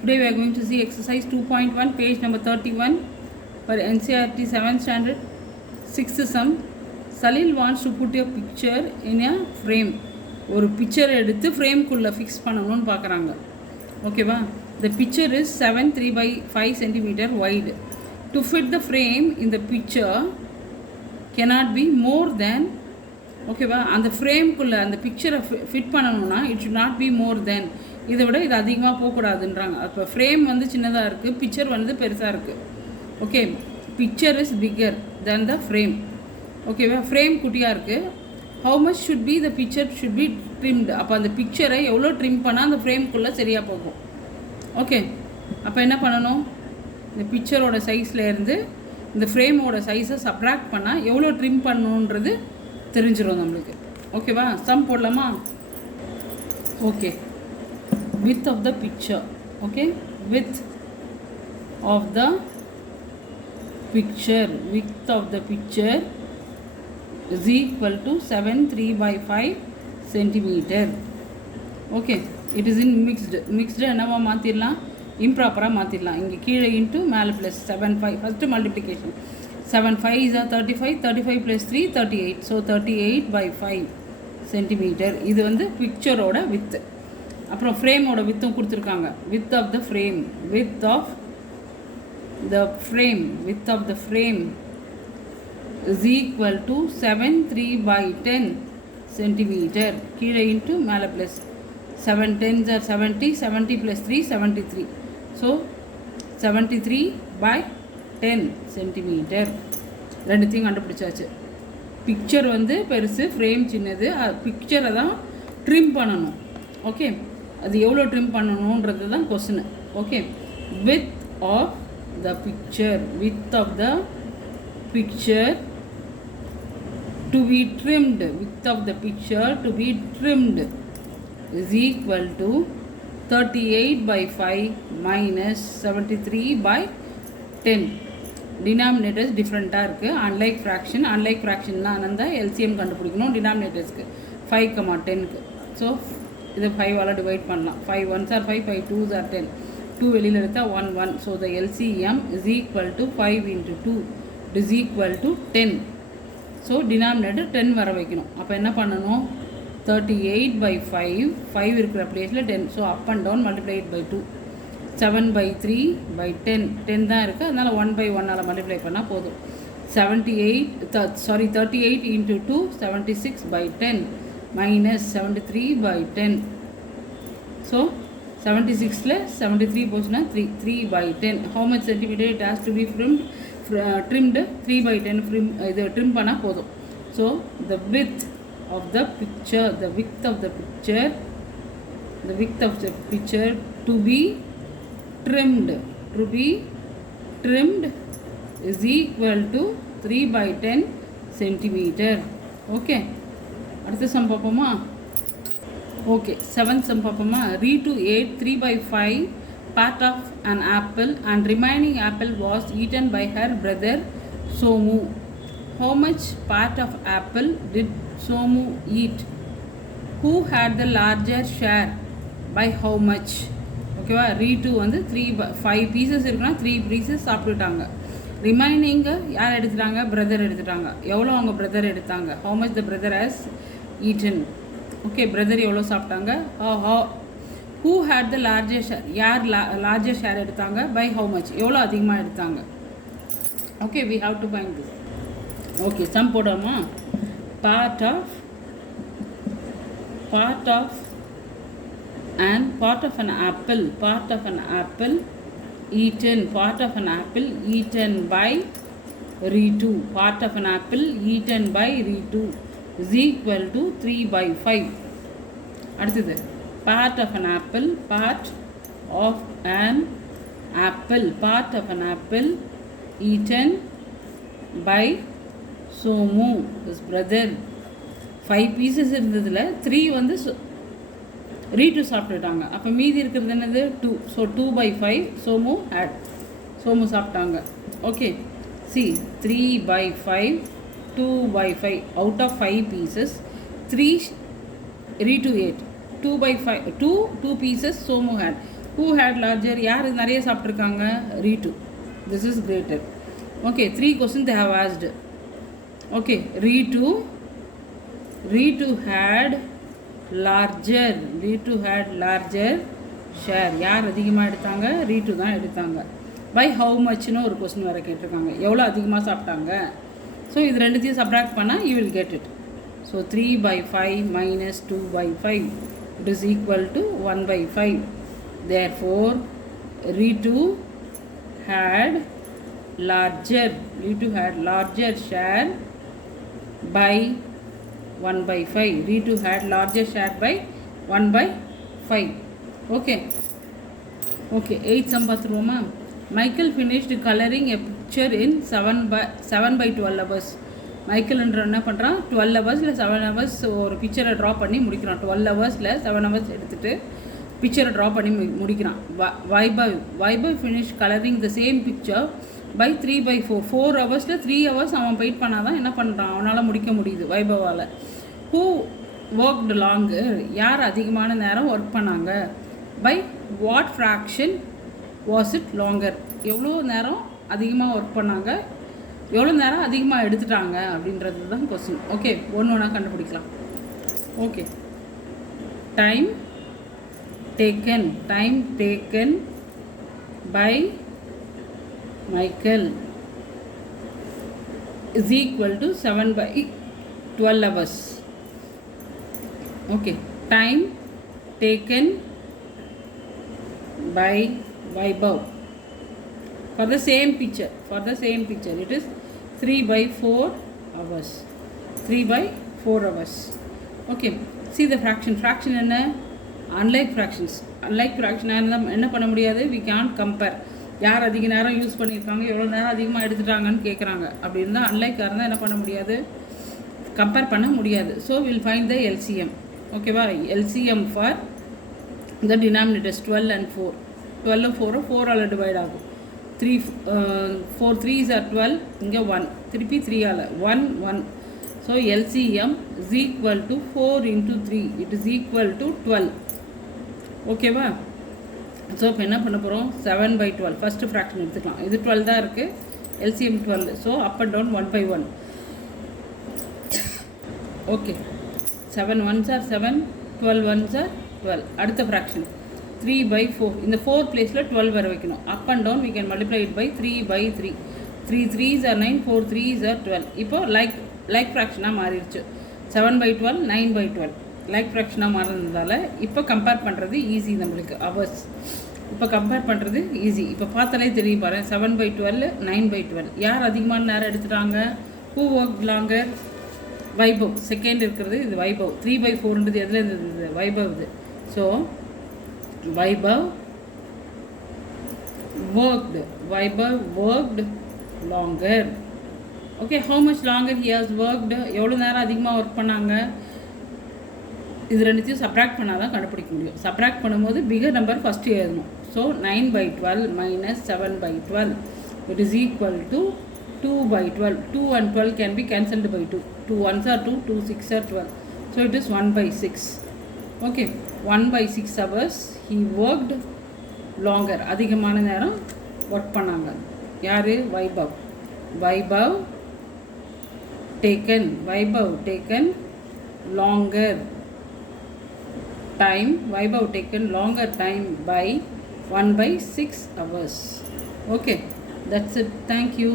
Today we are going to see exercise 2.1, page number 31 for NCERT 7th standard, 6th sum. Salil wants to put a picture in a frame. ஒரு picture எடுத்து ஃப்ரேம்குள்ளே fix பண்ணணும்னு பார்க்குறாங்க. ஓகேவா? The picture is 7 by 5 centimeter wide. To fit the frame in the picture cannot be more than, ஓகேவா, அந்த ஃப்ரேம்குள்ளே அந்த பிக்சரை fit பண்ணணும்னா it should not be more than, இதை விட இது அதிகமாக போகக்கூடாதுன்றாங்க. அப்போ ஃப்ரேம் வந்து சின்னதாக இருக்குது, பிக்சர் வந்து பெருசாக இருக்குது. Okay, picture is bigger then the frame. ஓகேவா? ஃப்ரேம் குட்டியாக இருக்குது. How much should be the picture should be trimmed. அப்போ அந்த பிக்சரை எவ்வளோ ட்ரிம் பண்ணால் அந்த ஃப்ரேம்குள்ளே சரியாக போகும். ஓகே, அப்போ என்ன பண்ணணும்? இந்த பிக்சரோட சைஸ்லேருந்து இந்த ஃப்ரேமோட சைஸை சப்ராக்ட் பண்ணால் எவ்வளோ ட்ரிம் பண்ணணுன்றது தெரிஞ்சிடும் நம்மளுக்கு. ஓகேவா? சம் போடலாமா? Okay, width of the picture. Okay, width of the picture is equal to 7 by 5 centimeter. Okay, it is in mixed என்னவா மாற்றிடலாம், இம்ப்ராப்பராக மாற்றிடலாம். இங்கே கீழே இன்ட்டு மேலே plus 7 5 first multiplication. 7 5 is 35, 35 plus 3 38. So 38 by 5 centimeter. இது வந்து பிக்சரோட வித்து. அப்புறம் ஃப்ரேமோட வித்தும் கொடுத்துருக்காங்க. width of the frame is equal to 7 by 10 centimeter. கீழே இன்ட்டு மேலே plus 7 10s are 70, 70 plus 3 73. So 73 by 10 centimeter. ரெண்டுத்தையும் கண்டுபிடிச்சாச்சு. பிக்சர் வந்து பெருசு, ஃப்ரேம் சின்னது. பிக்சரை தான் ட்ரிம் பண்ணணும். ஓகே, அது எவ்வளோ ட்ரிம் பண்ணணுன்றது தான் question. Okay, width of the picture to be trimmed is equal to 38 by 5 minus 73 by 10. Denominators டிஃப்ரெண்ட்டாக இருக்குது. அன்லைக் ஃப்ராக்ஷன்னா அந்த எல்சிஎம் கண்டுபிடிக்கணும் டினாமினேட்டர்ஸ்க்கு 5, 10க்கு. ஸோ இதை 5ஆல் டிவைட் பண்ணலாம். 5 1s are 5, 5 2s are 10. 2 வெளியில் எடுத்தால் 1 1. So the LCM is equal to 5 into 2 is equal to 10. So denominator 10 வர வைக்கணும். அப்போ என்ன பண்ணணும்? 38 by 5 இருக்கிற பிளேஸில் 10. So up and down multiply it by 2. 7 by 3 by 10 தான் இருக்குது. அதனால் 1 by 1ஆல் மல்டிப்ளை பண்ணால் போதும். 38 into 2 76 by 10 minus 73 by 10. So 76ல் 73 போச்சுன்னா 3 by 10. How much centimeter it has to be trimmed? 3 by 10 இது ட்ரிம் பண்ணால் போதும். So the width of the picture to be trimmed is equal to 3 by 10 centimeter. Okay, அடுத்த some பார்ப்போமா? Okay, 7th some பார்ப்போமா? read to 8 3 by 5 part of an apple and remaining apple was eaten by her brother Somu. How much part of apple did Somu eat? Who had the larger share? By how much? ஓகேவா? Read two வந்து 5 pieces இருக்குன்னா 3 pieces சாப்பிட்டுட்டாங்க. ரிமைனிங்கு யார் எடுத்துட்டாங்க? Brother எடுத்துட்டாங்க. எவ்வளோ அவங்க brother எடுத்தாங்க? How much the brother has eaten. Okay, brother எவ்வளோ சாப்பிட்டாங்க? Who had the larger share? யார் லார்ஜர் ஷேர் எடுத்தாங்க? பை ஹவு மச், எவ்வளோ அதிகமாக எடுத்தாங்க? Okay, we have to find this. Okay, sum போடாமா? part of an apple eaten by Ritu. Part of an apple eaten by Ritu is equal to 3 by 5. அடுத்தது part of an apple eaten by Somu, his brother. 5 pieces இருந்ததில் 3 வந்து ரீட்டு சாப்பிட்டுட்டாங்க. அப்போ மீதி இருக்கிறது என்னது? 2. So 2 by 5 Somu சாப்பிட்டாங்க. Okay, C 3 by 5 2 by 5 out of 5 pieces 3 re to 8 2 by 5 2 pieces Somu had. Who had larger, யார் நிறைய சாப்பிட்ருக்காங்க, Ritu. This is greater. Okay, 3 question they have asked. Okay, Ritu had larger share. யார் அதிகமாக எடுத்தாங்க, ரீட்டு தான் எடுத்தாங்க. பை ஹவு மச்னு ஒரு கொஸ்டின் வேறு கேட்டிருக்காங்க, எவ்வளோ அதிகமாக சாப்பிட்டாங்க. ஸோ இது ரெண்டுத்தையும் சப்ராக்ட் பண்ணால் you will get it. So 3/5 minus 2/5 it is equal to 1/5. Therefore Ritu had larger share by 1/5. Ritu had larger share by 1/5. Okay. 8th sum பார்த்துருவோமா. Michael finished coloring a picture in 7/12 hours. மைக்கேல்ன்ற என்ன பண்ணுறான், 12 hours இல்லை 7 hours ஒரு பிக்சரை draw பண்ணி முடிக்கிறான். 12 hours இல்லை 7 hours எடுத்துகிட்டு பிக்சரை ட்ரா பண்ணி முடிக்கிறான். Vaibhav finish colouring the same picture by 3/4. 4 hours 3 hours அவன் வெயிட் பண்ணால் தான் என்ன பண்ணுறான், அவனால் முடிக்க முடியுது வைபவால். ஹூ ஒர்க்டு லாங்கர், யார் அதிகமான நேரம் ஒர்க் பண்ணாங்க. By what fraction was it longer, எவ்வளோ நேரம் அதிகமாக ஒர்க் பண்ணாங்க, எவ்வளோ நேரம் அதிகமாக எடுத்துட்டாங்க அப்படின்றது தான் கொஸ்டின். ஓகே, ஒன்று கண்டுபிடிக்கலாம். Okay, time taken by Michael is equal to 7/12 hours. Okay, time taken by Vaibhav for the same picture it is 3/4 hours. 3/4 hours. Okay, see the fraction என்ன, unlike fraction என்ன பண்ண முடியாது, we can't compare. யார் அதிக நேரம் use பண்ணியிருக்காங்க, எவ்வளோ நேரம் அதிகமாக எடுத்துட்டாங்கன்னு கேட்குறாங்க. அப்படி இருந்தால் அன்லைக்காக இருந்தால் என்ன பண்ண முடியாது, கம்பேர் பண்ண முடியாது. So will find the LCM. ஓகேவா, LCM for the denominators 12 and 4. 12 4 4ஆல் டிவைட் ஆகும். 4 3s are 12, இங்கே 1 திருப்பி 3ஆல் 1 1. So LCM is equal to 4 into 3, it is equal to 12. ஓகேவா. ஸோ இப்போ என்ன பண்ண போகிறோம், 7/12 ஃபஸ்ட்டு ஃப்ராக்ஷன் எடுத்துக்கலாம். இது 12 தான் இருக்குது, LCM 12. So up and down 1/1. Okay, 7 1s are 7, 12 1s are 12. அடுத்த ஃப்ராக்ஷன் 3/4. இந்த 4 பிளேஸில் 12 வர வைக்கணும். Up and down we can multiply it by 3/3. 3 3s are 9, 4 3s are 12. இப்போ லைக் ஃப்ராக்ஷனாக மாறிடுச்சு. 7/12 9/12 லைக் ஃப்ராக்ஷனாக மாறினதால் இப்போ கம்பேர் பண்ணுறது ஈஸி நம்மளுக்கு. ஹவர்ஸ் இப்போ கம்பேர் பண்ணுறது ஈஸி. இப்போ பார்த்தாலே தெரியும் பாரு, 7/12 9/12 யார் அதிகமான நேரம் எடுத்துட்டாங்க. Who work longer, Vaibhav. Second இருக்கிறது இது வைபவ். 3/4ன்றது எதில் இருந்தது, வைபவ் இது. So Vaibhav worked longer. Okay, how much longer he has worked, எவ்வளோ நேரம் அதிகமாக ஒர்க் பண்ணாங்க. இது ரெண்டுத்தையும் சப்ராக்ட் பண்ணால் தான் கண்டுபிடிக்க முடியும். சப்ராக்ட் பண்ணும்போது பிகர் நம்பர் ஃபஸ்ட்டு எழுதணும். So 9/12 minus 7/12 it is equal to 2/12. 2 and 12 can be cancelled by 2. 2 1s are 2, 2 6 are 12. So it is 1/6. Okay, 1/6 hours he worked longer. அதிகமான நேரம் ஒர்க் பண்ணாங்க. யார், Vaibhav taken longer time. Vaibhav taken longer time by 1/6 hours. Okay, that's it. Thank you.